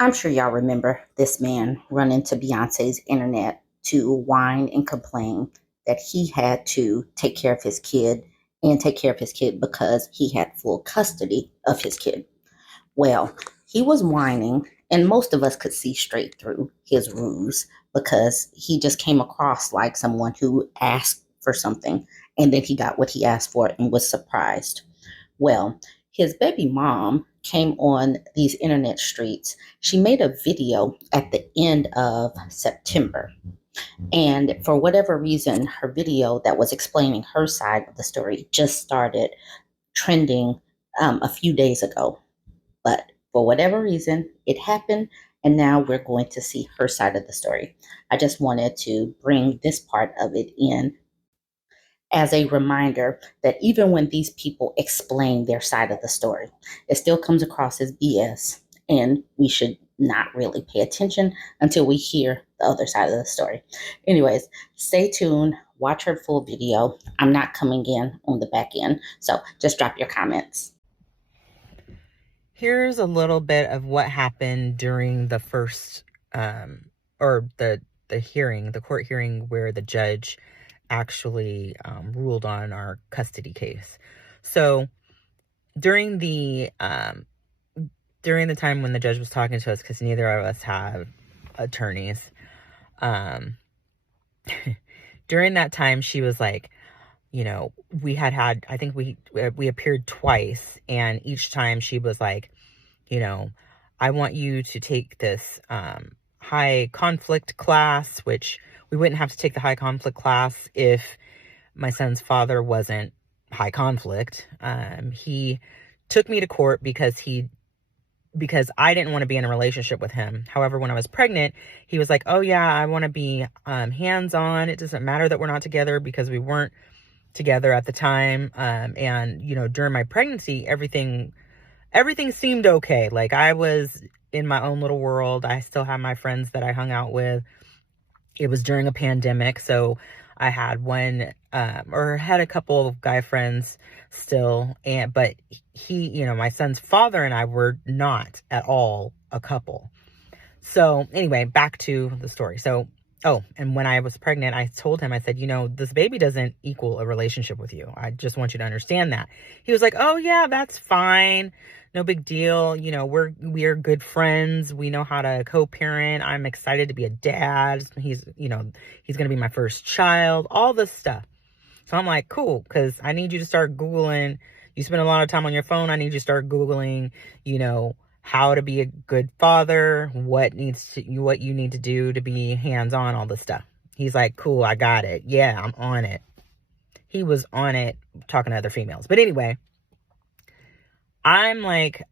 I'm sure y'all remember this man running to Beyonce's internet to whine and complain that he had to take care of his kid and take care of his kid because he had full custody of his kid. Well, he was whining, and most of us could see straight through his ruse because he just came across like someone who asked for something and then he got what he asked for and was surprised. Well, his baby mom came on these internet streets. She made a video at the end of September. And for whatever reason, her video that was explaining her side of the story just started trending a few days ago. But for whatever reason, it happened. And now we're going to see her side of the story. I just wanted to bring this part of it in as a reminder that even when these people explain their side of the story, it still comes across as BS, and we should not really pay attention until we hear the other side of the story. Anyways, stay tuned, watch her full video. I'm not coming in on the back end, so just drop your comments. Here's a little bit of what happened during the first, or the hearing, the court hearing where the judge actually ruled on our custody case. So during the time when the judge was talking to us, because neither of us have attorneys, during that time she was like, I think we appeared twice, and each time she was like, I want you to take this high conflict class, which we wouldn't have to take the high conflict class if my son's father wasn't high conflict. He took me to court because I didn't want to be in a relationship with him. However, when I was pregnant, he was like, oh yeah, I want to be hands-on. It doesn't matter that we're not together, because we weren't together at the time. And during my pregnancy, everything seemed okay. Like, I was in my own little world. I still have my friends that I hung out with. It was during a pandemic, so I had had a couple of guy friends still, but he, my son's father and I were not at all a couple. So anyway, back to the story. So, and when I was pregnant, I told him, I said, this baby doesn't equal a relationship with you. I just want you to understand that. He was like, oh yeah, that's fine. No big deal. We're good friends. We know how to co-parent. I'm excited to be a dad. He's going to be my first child, all this stuff. So I'm like, cool, because I need you to start Googling. You spend a lot of time on your phone. I need you to start Googling, how to be a good father, what you need to do to be hands-on, all this stuff. He's like, cool, I got it. Yeah, I'm on it. He was on it talking to other females. But anyway, I'm like,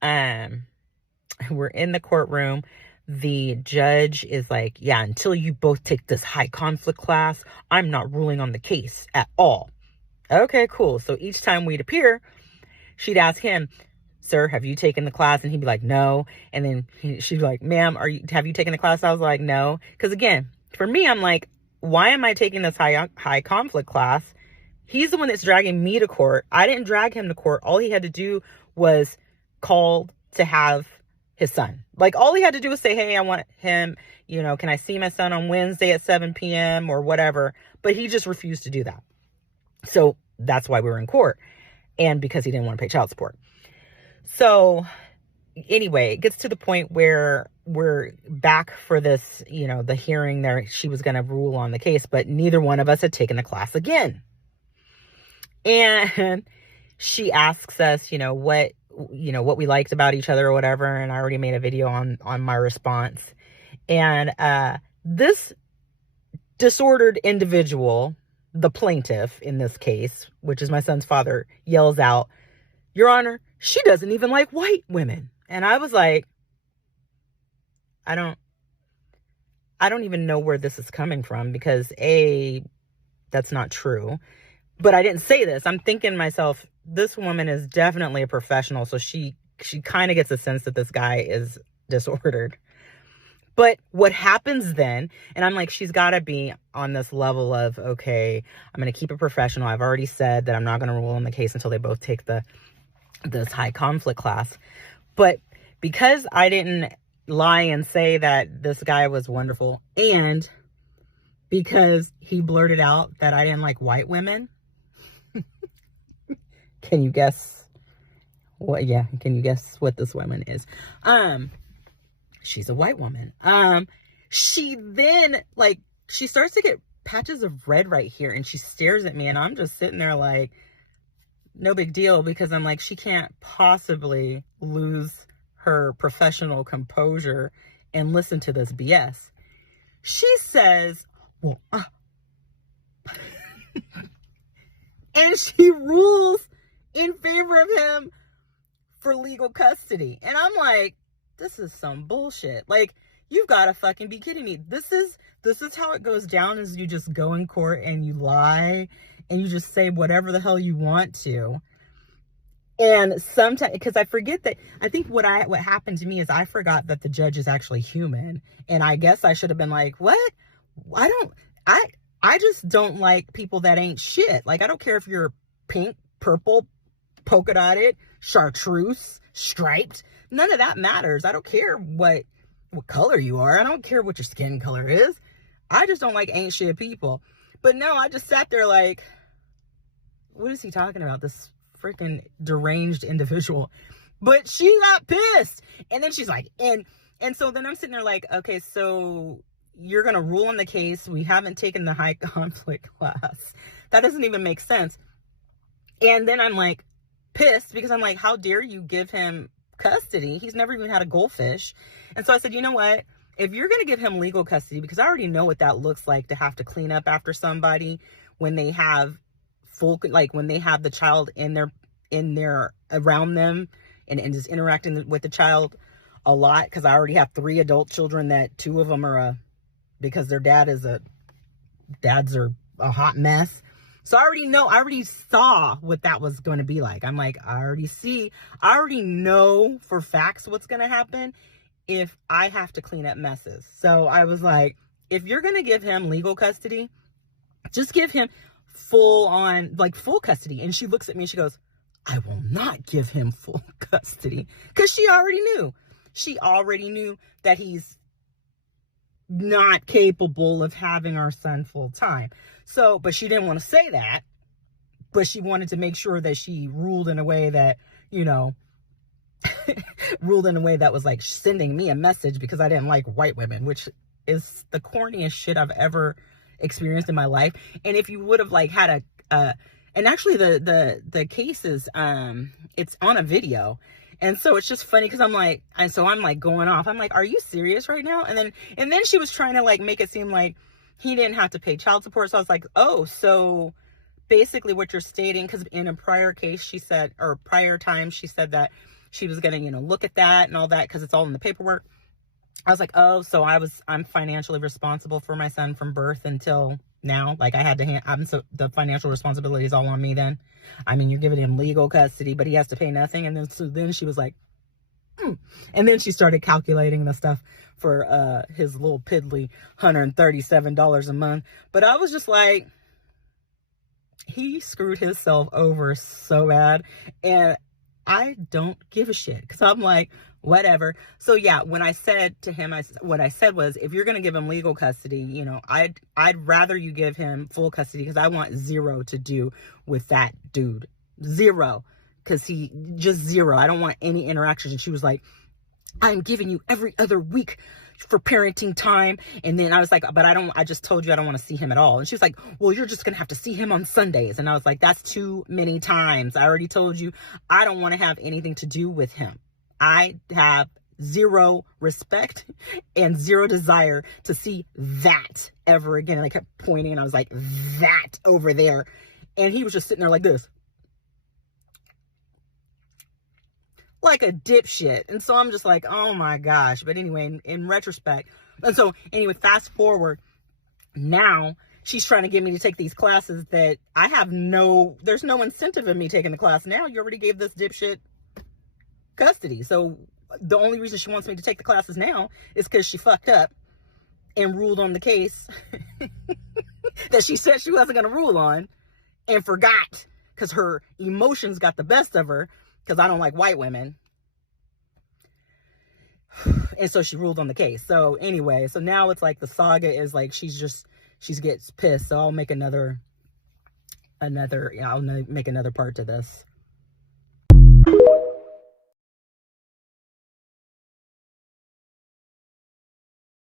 we're in the courtroom. The judge is like, yeah, until you both take this high conflict class, I'm not ruling on the case at all. Okay, cool. So each time we'd appear, she'd ask him, sir, have you taken the class? And he'd be like, no. And then she'd be like, ma'am, have you taken the class? I was like, no. Because again, for me, I'm like, why am I taking this high conflict class? He's the one that's dragging me to court. I didn't drag him to court. All he had to do was call to have his son. Like, all he had to do was say, hey, I want him, can I see my son on Wednesday at 7 p.m. or whatever? But he just refused to do that. So that's why we were in court. And because he didn't want to pay child support. So anyway, it gets to the point where we're back for this, the hearing there. She was going to rule on the case, but neither one of us had taken the class again. And she asks us, what we liked about each other or whatever. And I already made a video on my response. And this disordered individual, the plaintiff in this case, which is my son's father, yells out, Your Honor, she doesn't even like white women. And I was like, I don't even know where this is coming from, because that's not true. But I didn't say this. I'm thinking to myself, this woman is definitely a professional. So she kind of gets a sense that this guy is disordered. But what happens then, and I'm like, she's got to be on this level of, okay, I'm going to keep it professional. I've already said that I'm not going to rule on the case until they both take this high conflict class. But because I didn't lie and say that this guy was wonderful, and because he blurted out that I didn't like white women. Can you guess what? Yeah, can you guess what this woman is? She's a white woman. She then, like, she starts to get patches of red right here, and she stares at me, and I'm just sitting there like, no big deal, because I'm like, she can't possibly lose her professional composure and listen to this BS. She says, well, and she rules in favor of him for legal custody. And I'm like, this is some bullshit. Like, you've got to fucking be kidding me. This is how it goes down, is you just go in court and you lie and you just say whatever the hell you want to. And sometimes, because I forget that, I think what happened to me is I forgot that the judge is actually human. And I guess I should have been like, what? I just don't like people that ain't shit. Like, I don't care if you're pink, purple, polka dotted, chartreuse, striped. None of that matters. I don't care what color you are. I don't care what your skin color is. I just don't like ain't shit people. But no, I just sat there like, what is he talking about? This freaking deranged individual. But she got pissed. And then she's like, and so then I'm sitting there like, okay, so you're going to rule on the case. We haven't taken the high conflict class. That doesn't even make sense. And then I'm like pissed, because I'm like, how dare you give him custody? He's never even had a goldfish. And so I said, you know what? If you're going to give him legal custody, because I already know what that looks like to have to clean up after somebody when they have when they have the child in their around them and just interacting with the child a lot. Because I already have 3 adult children that 2 of them are because their dads are a hot mess. So I already saw what that was going to be like. I'm like, I already know for facts what's going to happen if I have to clean up messes. So I was like, if you're going to give him legal custody, just give him full custody. And she looks at me and she goes, I will not give him full custody. Because she already knew that he's not capable of having our son full time. So, but she didn't want to say that, but she wanted to make sure that she ruled in a way that, ruled in a way that was like sending me a message because I didn't like white women, which is the corniest shit I've ever experienced in my life. And if you would have like had and actually the cases, it's on a video. And so it's just funny because I'm like going off. I'm like, are you serious right now? And then she was trying to like make it seem like he didn't have to pay child support. So I was like, oh, so basically what you're stating, because in a prior case, she said, or prior time, she said that she was going to, look at that and all that because it's all in the paperwork. I was like, oh, so I'm financially responsible for my son from birth until now. Like I had to so the financial responsibility is all on me then. I mean, you're giving him legal custody, but he has to pay nothing. And then she was like, and then she started calculating the stuff for his little piddly $137 a month. But I was just like, he screwed himself over so bad. And I don't give a shit, because I'm like, whatever. So yeah, when I said to him, what I said was, if you're going to give him legal custody, I'd rather you give him full custody, because I want zero to do with that dude. Zero. Because he just zero. I don't want any interactions. And she was like, I'm giving you every other week for parenting time. And then I was like, but I just told you I don't want to see him at all. And she was like, well, you're just going to have to see him on Sundays. And I was like, that's too many times. I already told you I don't want to have anything to do with him. I have zero respect and zero desire to see that ever again. And I kept pointing and I was like, that over there. And he was just sitting there like this. Like a dipshit. And so I'm just like, oh my gosh. But anyway, in retrospect. And so anyway, fast forward. Now she's trying to get me to take these classes that there's no incentive in me taking the class. Now you already gave this dipshit custody. So the only reason she wants me to take the classes now is because she fucked up and ruled on the case that she said she wasn't going to rule on and forgot because her emotions got the best of her. Because I don't like white women. And so she ruled on the case. So anyway, so now it's like the saga is like she gets pissed. So I'll make another I'll make another part to this.